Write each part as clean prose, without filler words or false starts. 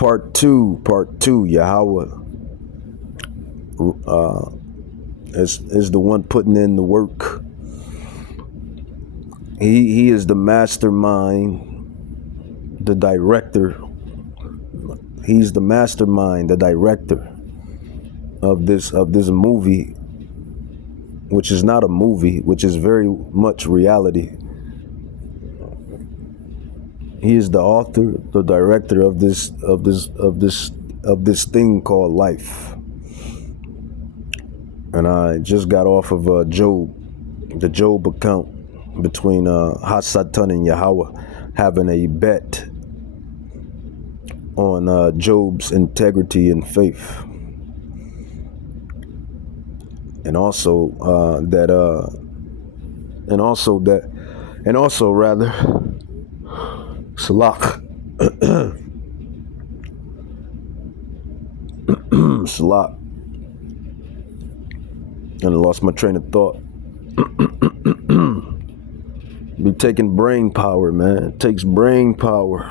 Part two. Yahawah is the one putting in the work. He is the mastermind, the director. He's the mastermind, the director of this movie, which is not a movie, which is very much reality. He is the author, the director of this thing called life. And I just got off of Job, the Job account between Hasatan and Yahawah, having a bet on Job's integrity and faith, and also Salak. Salak. And I lost my train of thought. Be taking brain power, man. It takes brain power.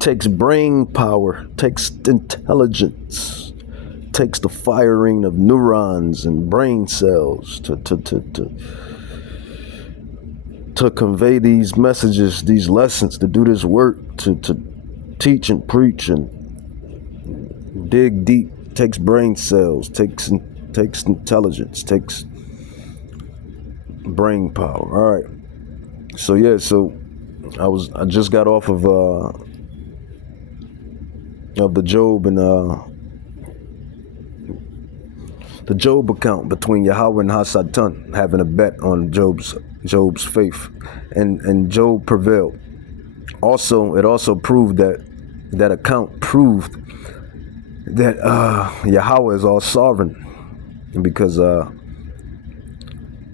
Takes brain power. Takes intelligence. Takes the firing of neurons and brain cells to convey these messages, these lessons, to do this work, to teach and preach and dig deep. Takes brain cells, takes intelligence, takes brain power. All right. So yeah, I just got off of the Job and the Job account between Yahawah and Hasatan, having a bet on Job's faith, and Job prevailed. Also, it also proved that account proved that Yahawah is all sovereign, because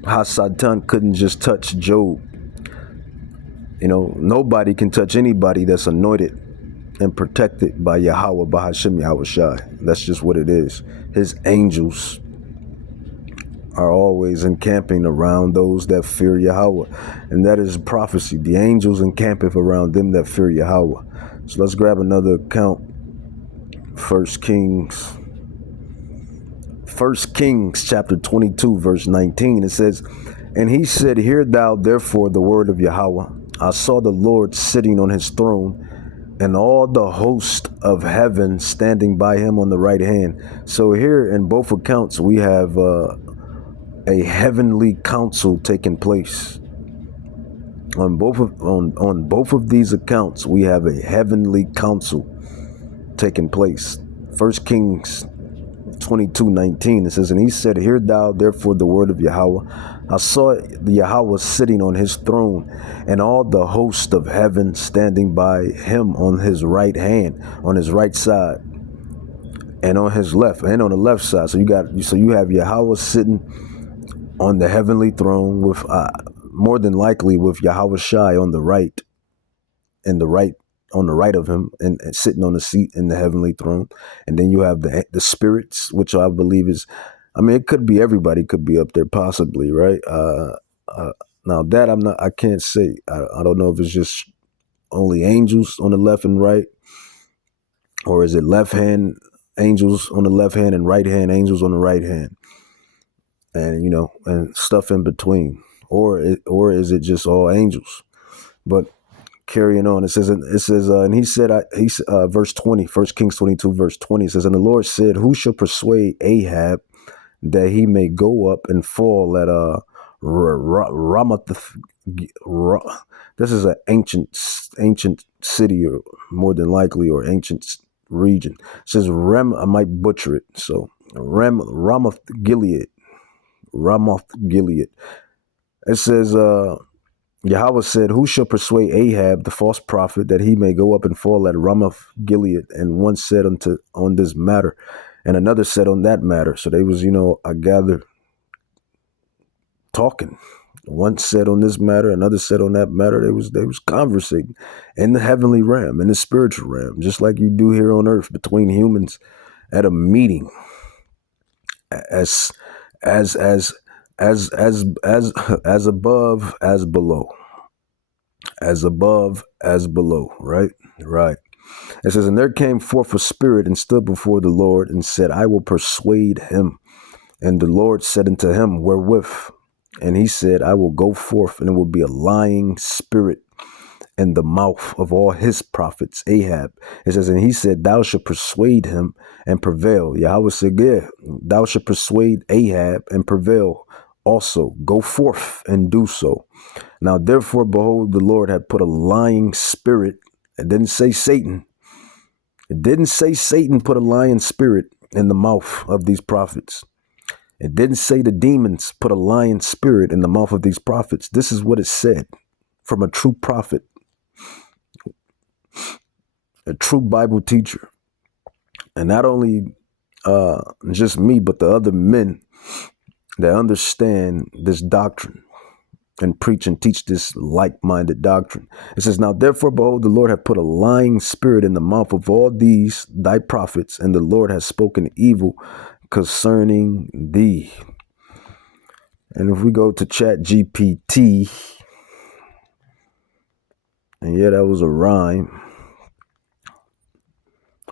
Hasatan couldn't just touch Job. You know, nobody can touch anybody that's anointed and protected by Yahawah, by Hashem Yahawashi. That's just what it is. His angels are always encamping around those that fear Yahawah, and that is prophecy. The angels encampeth around them that fear Yahawah. So let's grab another account. First Kings chapter 22 verse 19. It says, "And he said, Hear thou therefore the word of Yahawah. I saw the Lord sitting on his throne, and all the host of heaven standing by him on the right hand." So here in both accounts we have a heavenly council taking place. On both of these accounts we have a heavenly council taking place. First Kings 22:19, it says, "And he said, Hear thou therefore the word of Yahawah. I saw the Yahawah sitting on his throne, and all the host of heaven standing by him on his right hand, on his right side, and on his left, and on the left side." So you have Yahawah sitting on the heavenly throne with more than likely with Yahawashi on the right, on the right of him, and sitting on the seat in the heavenly throne. And then you have the spirits, which I believe is, I mean, it could be everybody could be up there possibly, right? Now that I can't say. I don't know if it's just only angels on the left and right, or is it left hand angels on the left hand and right hand angels on the right hand, and and stuff in between, or is it just all angels? But carrying on, it says, and he said, verse 20, 1 Kings 22, verse 20, it says, "And the Lord said, Who shall persuade Ahab that he may go up and fall at Ramoth?" This is an ancient city, or more than likely, or ancient region. It says I might butcher it. So Ramoth Gilead. It says, Yahawah said, "Who shall persuade Ahab, the false prophet, that he may go up and fall at Ramoth Gilead?" And one said on this matter, and another said on that matter. So they was, I gather, talking. One said on this matter, another said on that matter. They was conversating in the heavenly realm, in the spiritual realm, just like you do here on earth between humans at a meeting, as above, as below. As above, as below, right? Right. It says, and there came forth a spirit and stood before the Lord and said, I will persuade him. And the Lord said unto him, wherewith? And he said, I will go forth, and it will be a lying spirit in the mouth of all his prophets, Ahab. It says, and he said, thou shalt persuade him and prevail. Yahawah said, yeah, thou shalt persuade Ahab and prevail also. Go forth and do so. Now, therefore, behold, the Lord had put a lying spirit. It didn't say Satan. It didn't say Satan put a lying spirit in the mouth of these prophets. It didn't say the demons put a lying spirit in the mouth of these prophets. This is what it said from a true prophet, a true Bible teacher. And not only just me, but the other men that understand this doctrine and preach and teach this like-minded doctrine. It says, now therefore, behold, the Lord hath put a lying spirit in the mouth of all these thy prophets, and the Lord has spoken evil concerning thee. And if we go to Chat GPT, and yeah, that was a rhyme,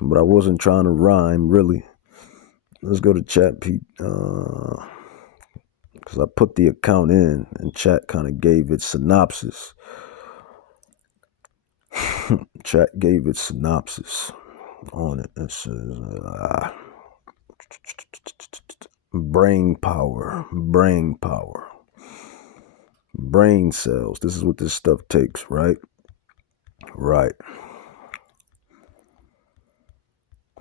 but I wasn't trying to rhyme, really. Let's go to Chat P, because I put the account in, and Chat kind of gave its synopsis. Chat gave its synopsis on it. It says, brain power, brain cells. This is what this stuff takes, right? Right.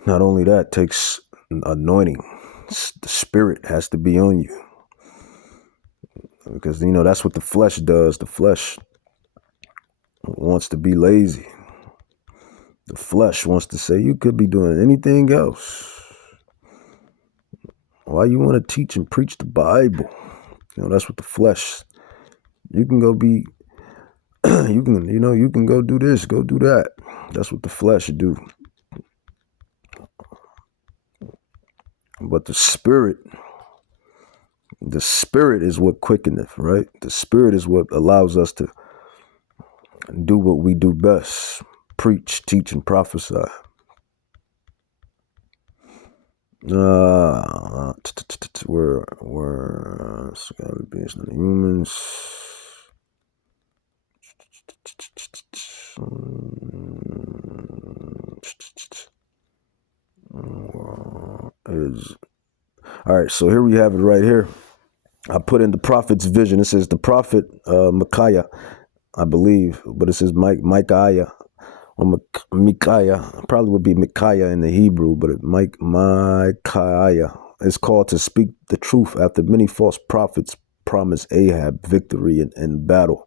Not only that, takes anointing. The spirit has to be on you. Because, that's what the flesh does. The flesh wants to be lazy. The flesh wants to say, you could be doing anything else. Why you want to teach and preach the Bible? That's what the flesh. You can go be, you can go do this, go do that. That's what the flesh do. But the spirit is what quickeneth, right? The spirit is what allows us to do what we do best. Preach, teach, and prophesy. Where it's gotta be humans. All right, so here we have it right here. I put in the prophet's vision. It says the prophet Micaiah, I believe, but it says Micaiah or Micaiah. Probably would be Micaiah in the Hebrew, but Micaiah is called to speak the truth after many false prophets promised Ahab victory in battle.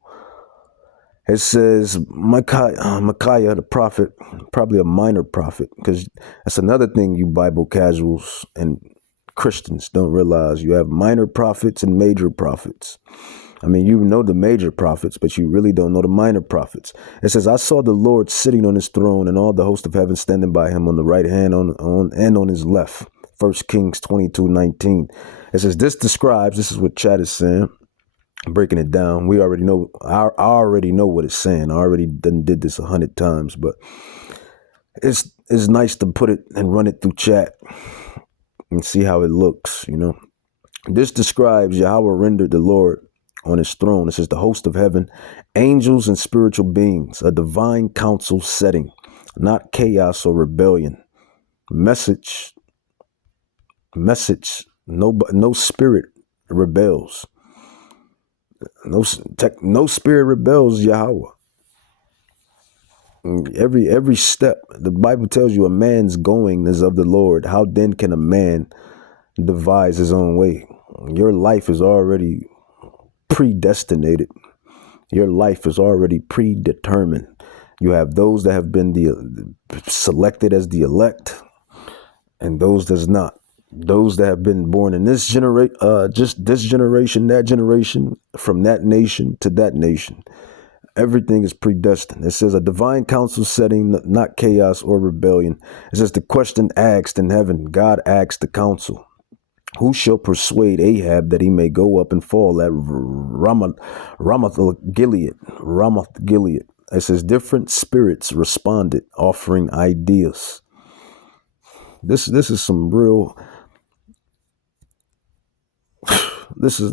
It says Micaiah, the prophet, probably a minor prophet, because that's another thing you Bible casuals and Christians don't realize. You have minor prophets and major prophets. I mean, you know the major prophets, but you really don't know the minor prophets. It says, I saw the Lord sitting on his throne and all the host of heaven standing by him on the right hand and on his left. 1 Kings 22:19. It says, this is what Chat is saying. Breaking it down. We already know. I already know what it's saying. I already did this 100 times, but it's nice to put it and run it through Chat and see how it looks. This describes Yahawah rendered the Lord on his throne. It says the host of heaven, angels and spiritual beings, a divine council setting, not chaos or rebellion. Message. No spirit rebels. No spirit rebels Yahawah. Every step, the Bible tells you a man's going is of the Lord. How then can a man devise his own way? Your life is already predestinated. Your life is already predetermined. You have those that have been selected as the elect, and those that's not. Those that have been born in this just this generation, that generation, from that nation to that nation. Everything is predestined. It says a divine council setting, not chaos or rebellion. It says the question asked in heaven, God asked the council, who shall persuade Ahab that he may go up and fall at Ramoth Gilead? It says different spirits responded, offering ideas. This is some real. This is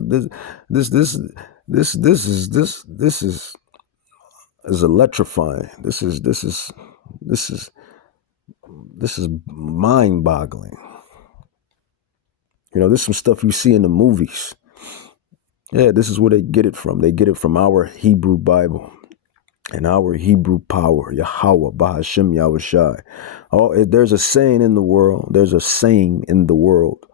electrifying. This is mind-boggling. You know, this is some stuff you see in the movies. Yeah, this is where they get it from. They get it from our Hebrew Bible and our Hebrew power, Yahawah, Bahashem Yahushai. There's a saying in the world. There's a saying in the world.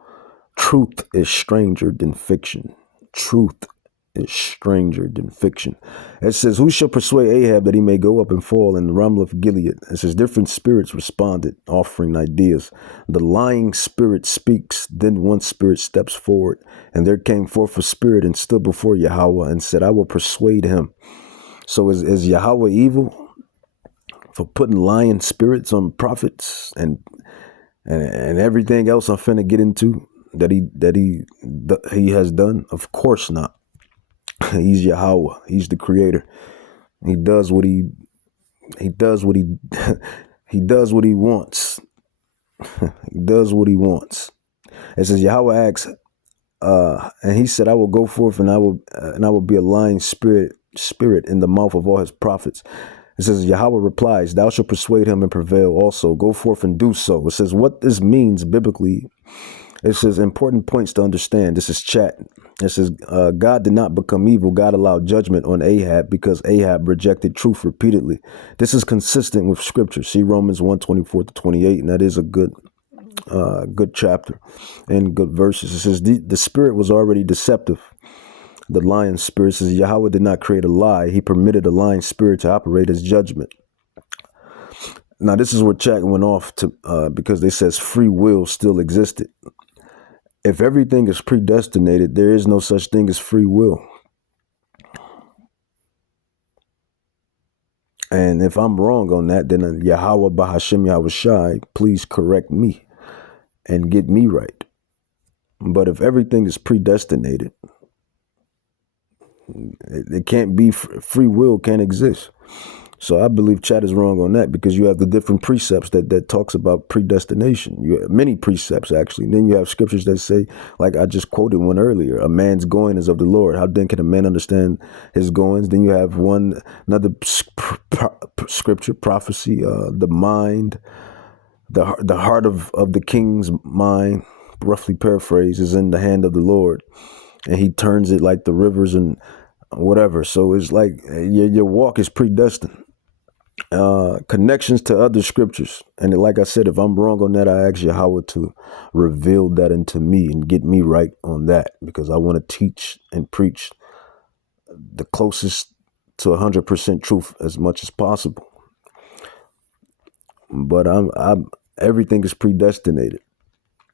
Truth is stranger than fiction. Truth is stranger than fiction. It says, who shall persuade Ahab that he may go up and fall in the Ramlah of Gilead? It says, different spirits responded, offering ideas. The lying spirit speaks, then one spirit steps forward, and there came forth a spirit and stood before Yahawah and said, I will persuade him. So is Yahawah evil for putting lying spirits on prophets and everything else I'm finna get into that he has done? Of course not. He's Yahawah. He's the creator. He does what he does what he wants. He does what he wants. It says Yahawah asks, and he said, I will go forth and I will be a lying spirit in the mouth of all his prophets. It says Yahawah replies, thou shalt persuade him and prevail also. Go forth and do so. It says what this means biblically. It says important points to understand. This is chat. It says God did not become evil. God allowed judgment on Ahab because Ahab rejected truth repeatedly. This is consistent with scripture. See Romans 1:24-28, and that is a good chapter and good verses. It says the spirit was already deceptive. The lying spirit says Yahawah did not create a lie. He permitted a lying spirit to operate as judgment. Now, this is where chat went off to because they says free will still existed. If everything is predestinated, there is no such thing as free will. And if I'm wrong on that, then Yahawah Bahashem Yahushai, please correct me and get me right. But if everything is predestinated, it can't be free will can't exist. So I believe chat is wrong on that because you have the different precepts that talks about predestination. You have many precepts, actually. And then you have scriptures that say, like I just quoted one earlier, a man's going is of the Lord. How then can a man understand his goings? Then you have another scripture, prophecy, the mind, the heart of the king's mind, roughly paraphrased, is in the hand of the Lord. And he turns it like the rivers and whatever. So it's like your walk is predestined. Connections to other scriptures. And like I said, if I'm wrong on that, I ask Yahawah to reveal that into me and get me right on that, because I want to teach and preach the closest to 100% truth as much as possible. But everything is predestinated.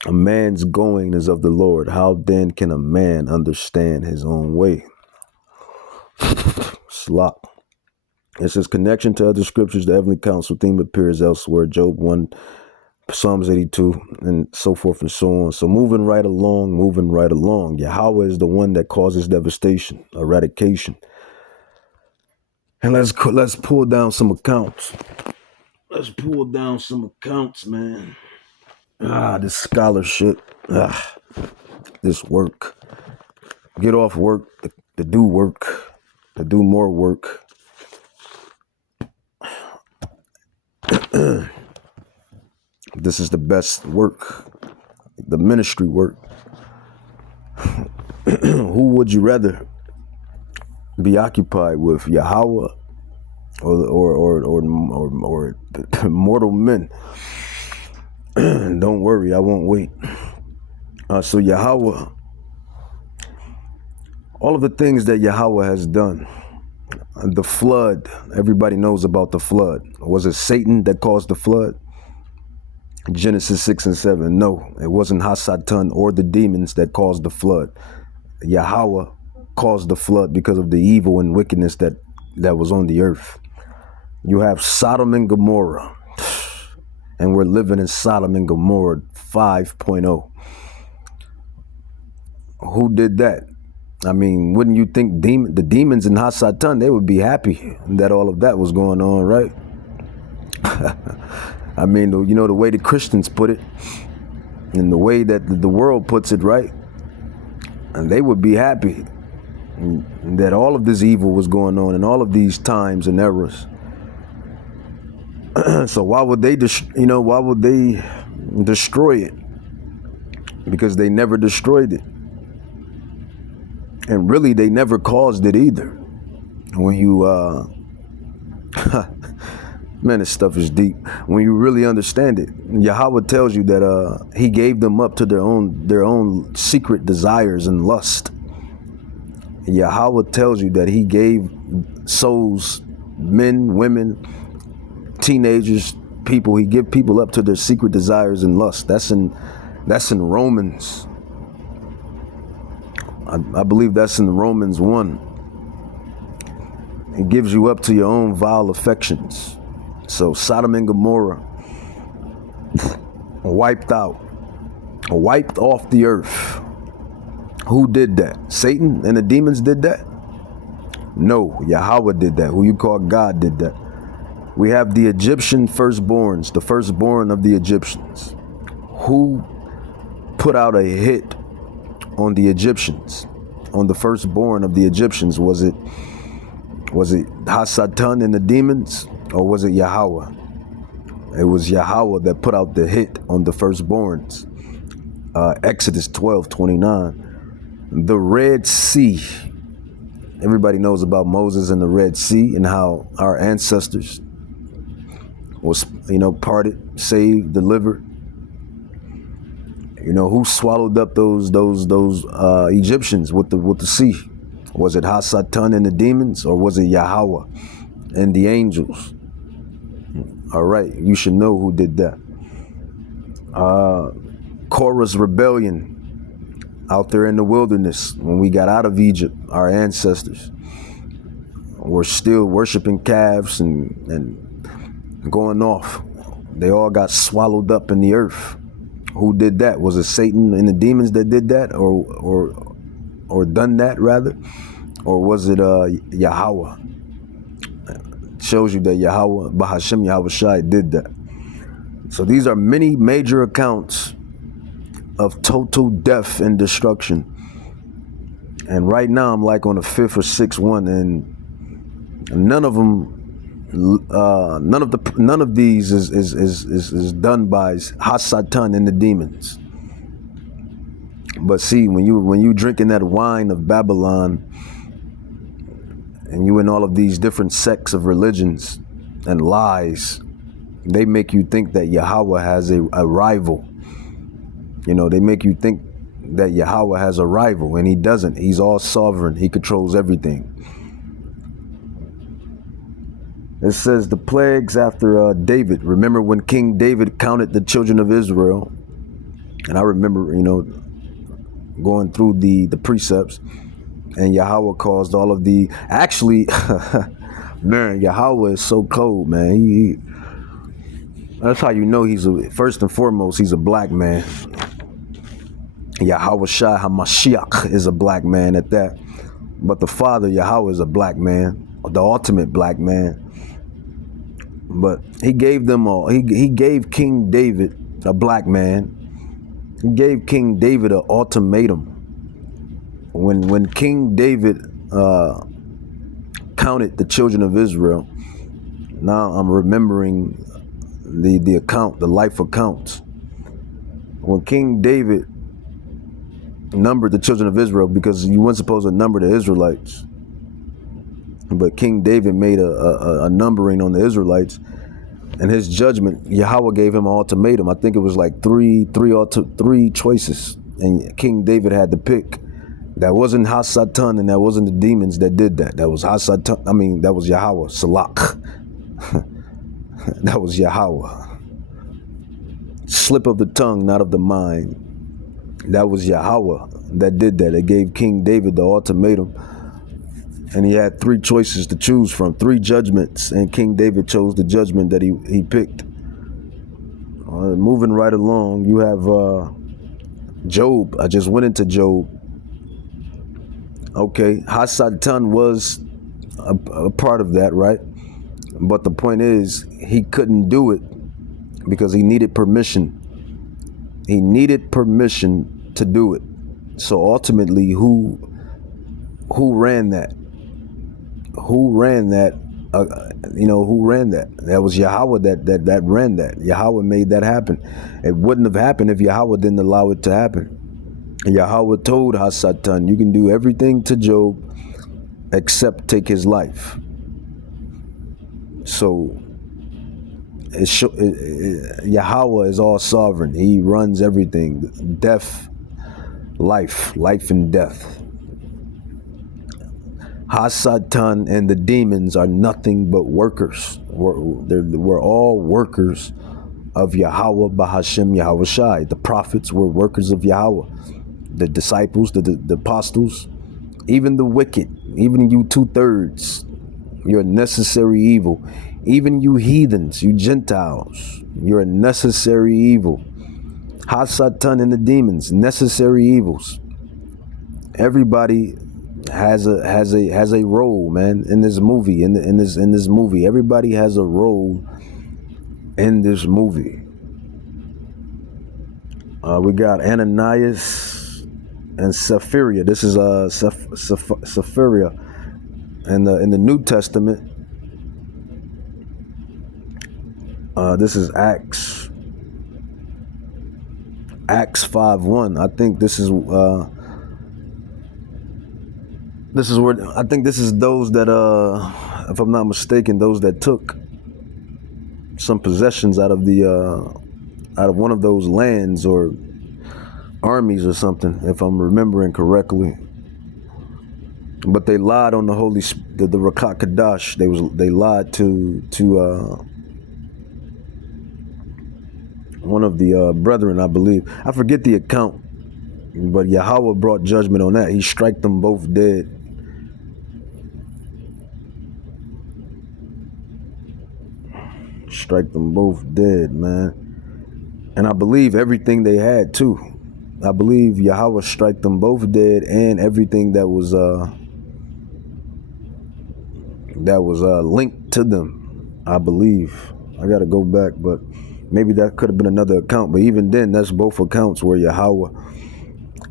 A man's going is of the Lord. How then can a man understand his own way? Slop. It says connection to other scriptures. The heavenly council theme appears elsewhere. Job 1, Psalms 82, and so forth and so on. So moving right along. Yahawah is the one that causes devastation, eradication. And let's pull down some accounts. Let's pull down some accounts, man. This scholarship. This work. Get off work to do work. To do more work. This is the best work. The ministry work. Who would you rather be occupied with, Yahawah or mortal men? Don't worry, I won't wait. So Yahawah, all of the things that Yahawah has done, the flood, everybody knows about the flood. Was it Satan that caused the flood? Genesis 6 and 7. No, it wasn't Hasatan or the demons that caused the flood. Yahawah caused the flood because of the evil and wickedness that was on the earth. You have Sodom and Gomorrah, and we're living in Sodom and Gomorrah 5.0. Who did that? I mean, wouldn't you think the demons in Hasatan, they would be happy that all of that was going on, right? I mean, you know, the way the Christians put it and the way that the world puts it, right? And they would be happy that all of this evil was going on in all of these times and eras. So why would they, why would they destroy it? Because they never destroyed it. And really, they never caused it either. When you, man, this stuff is deep. When you really understand it, Yahawah tells you that he gave them up to their own secret desires and lust. Yahawah tells you that he gave souls, men, women, teenagers, people. He give people up to their secret desires and lust. That's in Romans. I believe that's in Romans 1. It gives you up to your own vile affections. So Sodom and Gomorrah wiped out, wiped off the earth. Who did that? Satan and the demons did that? No, Yahawah did that. Who you call God did that. We have the Egyptian firstborns, the firstborn of the Egyptians. Who put out a hit on the Egyptians, on the firstborn of the Egyptians? Was it Hasatan and the demons, or was it Yahawah? It was Yahawah that put out the hit on the firstborns. Exodus 12:29. The Red Sea. Everybody knows about Moses and the Red Sea and how our ancestors was, parted, saved, delivered. Who swallowed up those Egyptians with the sea? Was it Hasatan and the demons, or was it Yahawah and the angels? All right, you should know who did that. Korah's rebellion out there in the wilderness when we got out of Egypt, our ancestors were still worshiping calves and going off. They all got swallowed up in the earth. Who did that? Was it Satan and the demons that did that, or done that rather? Or was it Yahawah? It shows you that Yahawah, Bahashem Yahweh Shai, did that. So these are many major accounts of total death and destruction. And right now I'm like on the 5th or 6th one, and none of these is done by Hasatan and the demons. But see, when you drinking that wine of Babylon, and you in all of these different sects of religions and lies, they make you think that Yahawah has a rival. They make you think that Yahawah has a rival, and he doesn't. He's all sovereign. He controls everything. It says the plagues after David. Remember when King David counted the children of Israel? And I remember, going through the precepts, and Yahawah caused all of the, actually, man, Yahawah is so cold, man. That's how you know first and foremost, he's a black man. Yahawah Shai HaMashiach is a black man at that. But the Father, Yahawah, is a black man, the ultimate black man. But he gave them all. He gave King David, a black man. He gave King David an ultimatum. When King David counted the children of Israel, now I'm remembering the account, the life accounts. When King David numbered the children of Israel, because you weren't supposed to number the Israelites, but King David made a numbering on the Israelites, and his judgment, Yahawah gave him an ultimatum. I think it was like three choices, and King David had to pick. That wasn't Hasatan, and that wasn't the demons that did that. That was Hasatan. That was Yahawah. Salak. That was Yahawah. Slip of the tongue, not of the mind. That was Yahawah that did that. It gave King David the ultimatum. And he had 3 choices to choose from, 3 judgments, and King David chose the judgment that he picked. Moving right along, you have Job. I just went into Job. Okay, Hasatan was a part of that, right? But the point is, he couldn't do it because he needed permission. He needed permission to do it. So ultimately, who ran that? Who ran that? Who ran that? That was Yahawah that ran that. Yahawah made that happen. It wouldn't have happened if Yahawah didn't allow it to happen. Yahawah told Hasatan, you can do everything to Job except take his life. So Yahawah is all sovereign. He runs everything. Death, life and death. Hasatan and the demons are nothing but workers. We're all workers of Yahawah Bahashem Yahweh Shai. The prophets were workers of Yahawah. The disciples, the apostles, even the wicked, even you 2/3, you're a necessary evil. Even you heathens, you Gentiles, you're a necessary evil. Hasatan and the demons, necessary evils. Everybody has a role, man, in this movie. In this movie, everybody has a role in this movie. We got Ananias and Sapphira. This is Sapphira in the New Testament. This is Acts 5:1. I think this is where I think this is those that if I'm not mistaken, those that took some possessions out of one of those lands or armies or something, if I'm remembering correctly. But they lied on the the Rakat Kadash. They lied to one of the brethren, I believe. I forget the account, but Yahawah brought judgment on that. He struck them both dead. Strike them both dead, man. And I believe everything they had too. I believe Yahawah strike them both dead and everything that was linked to them. I believe. I gotta go back, but maybe that could have been another account. But even then, that's both accounts where Yahawah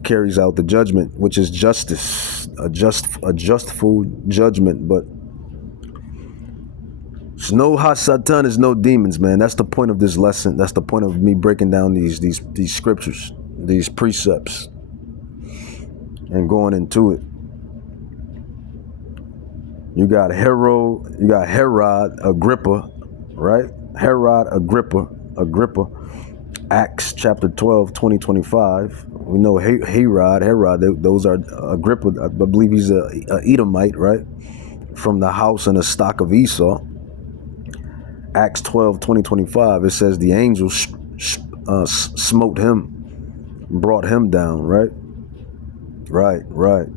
carries out the judgment, which is justice, a justful judgment. But it's no Hasatan, is no demons, man. That's the point of this lesson. That's the point of me breaking down these scriptures, these precepts, and going into it. You got Herod Agrippa, right? Herod Agrippa, Acts chapter 12, 20-25. We know Herod, those are Agrippa. I believe he's a Edomite, right? From the house and the stock of Esau. Acts 12, 20-25, it says the angels smote him, brought him down, right? Right.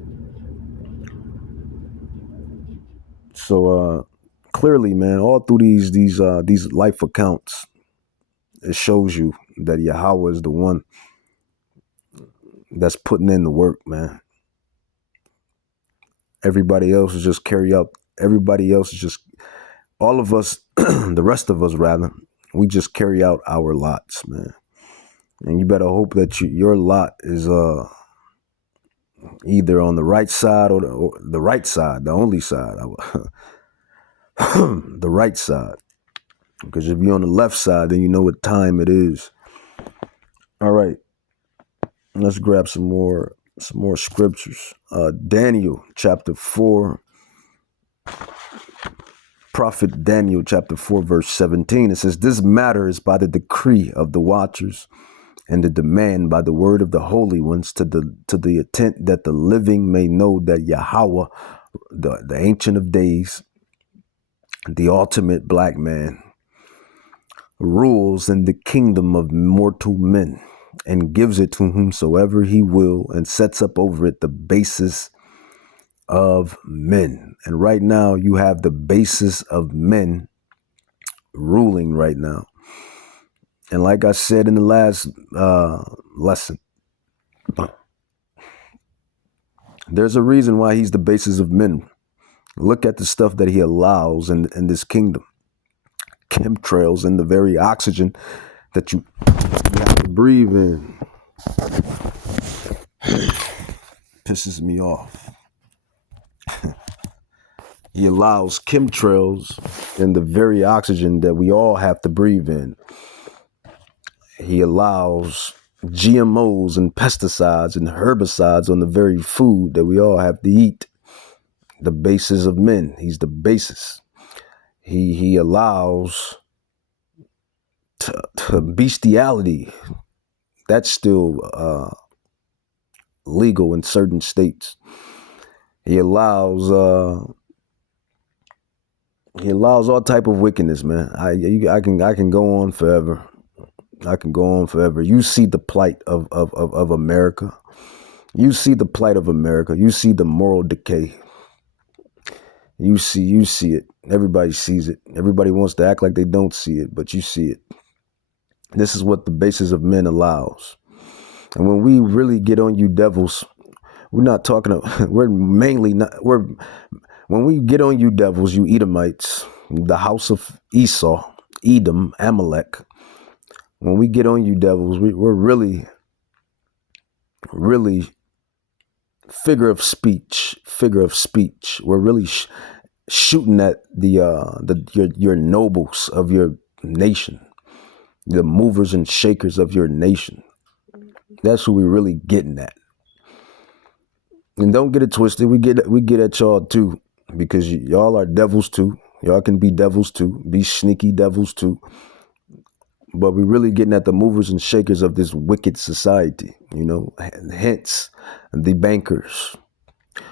So clearly, man, all through these life accounts, it shows you that Yahawah is the one that's putting in the work, man. Everybody else is just all of us, the rest of us rather, we just carry out our lots, man. And you better hope that your lot is either on the right side or the right side, the only side. The right side. Because if you're on the left side, then you know what time it is. All right. Let's grab some more scriptures. Daniel chapter 4. Prophet Daniel chapter 4 verse 17. It says, this matter is by the decree of the watchers and the demand by the word of the holy ones to the intent that the living may know that Yahawah, the Ancient of Days, the ultimate black man, rules in the kingdom of mortal men and gives it to whomsoever he will and sets up over it the basis of men. And right now you have the basis of men ruling right now. And like I said in the last lesson, There's a reason why he's the basis of men. Look at the stuff that he allows in this kingdom. Chemtrails and the very oxygen that you have to breathe in. Pisses me off. He allows chemtrails and the very oxygen that we all have to breathe in. He allows GMOs and pesticides and herbicides on the very food that we all have to eat. The basis of men. He's the basis. He allows to bestiality. That's still legal in certain states. He allows all type of wickedness, man. I can go on forever. I can go on forever. You see the plight of America. You see the plight of America. You see the moral decay. You see it. Everybody sees it. Everybody wants to act like they don't see it, but you see it. This is what the basis of men allows. And when we really get on you devils, we're not talking about, when we get on you devils, you Edomites, the house of Esau, Edom, Amalek, when we get on you devils, we're really figure of speech. We're really shooting at your nobles of your nation, the movers and shakers of your nation. That's who we're really getting at. And don't get it twisted. We get at y'all too, because y'all are devils too. Y'all can be devils too, be sneaky devils too. But we're really getting at the movers and shakers of this wicked society, hence the bankers.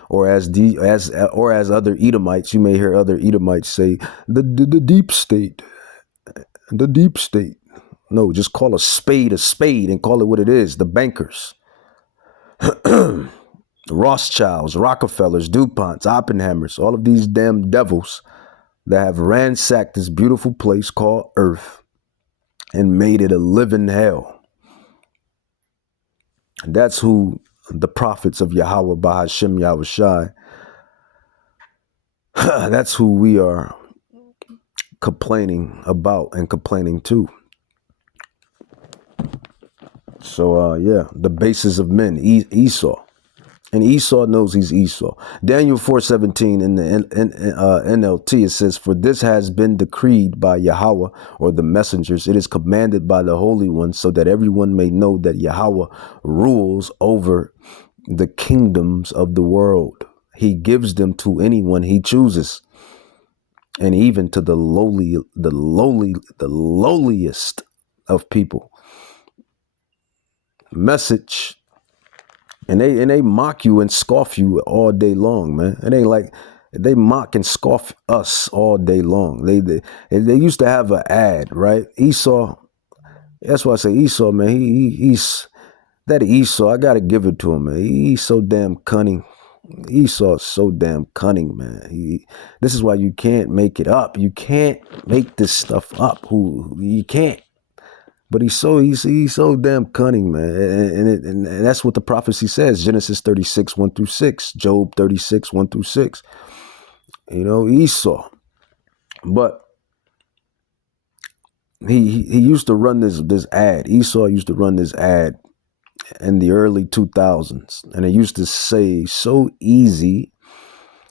Or as other Edomites, you may hear other Edomites say, the deep state. The deep state. No, just call a spade and call it what it is. The bankers. The Rothschilds, Rockefellers, DuPonts, Oppenheimers, all of these damn devils that have ransacked this beautiful place called Earth and made it a living hell. That's who the prophets of Yahawah Bahashem Yahushai, that's who we are complaining about and complaining to. So, the basis of men, Esau. And Esau knows he's Esau. Daniel 4:17 in the NLT, it says, "For this has been decreed by Yahawah, or the messengers. It is commanded by the Holy One, so that everyone may know that Yahawah rules over the kingdoms of the world. He gives them to anyone he chooses, and even to the lowliest of people." Message. And they mock you and scoff you all day long, man. It ain't like they mock and scoff us all day long. They used to have an ad, right? Esau. That's why I say Esau, man. He's that Esau. I gotta give it to him, man. He's so damn cunning. Esau is so damn cunning, man. This is why you can't make it up. You can't make this stuff up. You can't. But he's so damn cunning, man. And that's what the prophecy says. Genesis 36:1-6, Job 36:1-6. Esau. But he used to run this ad. Esau used to run this ad in the early 2000s. And it used to say, so easy.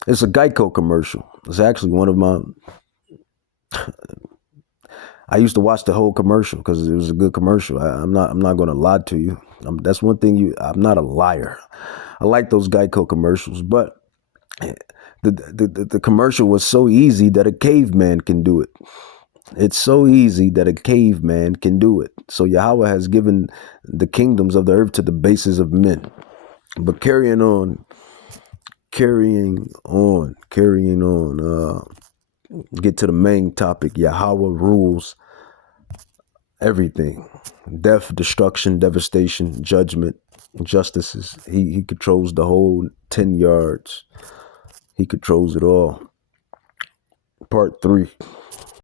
It's a Geico commercial. It's actually one of my... I used to watch the whole commercial because it was a good commercial. I'm not going to lie to you. That's one thing I'm not a liar. I like those Geico commercials, but the commercial was so easy that a caveman can do it. It's so easy that a caveman can do it. So Yahawah has given the kingdoms of the earth to the bases of men. But carrying on. Get to the main topic. Yahawah rules everything. Death, destruction, devastation, judgment, justices. He controls the whole 10 yards. He controls it all. Part 3.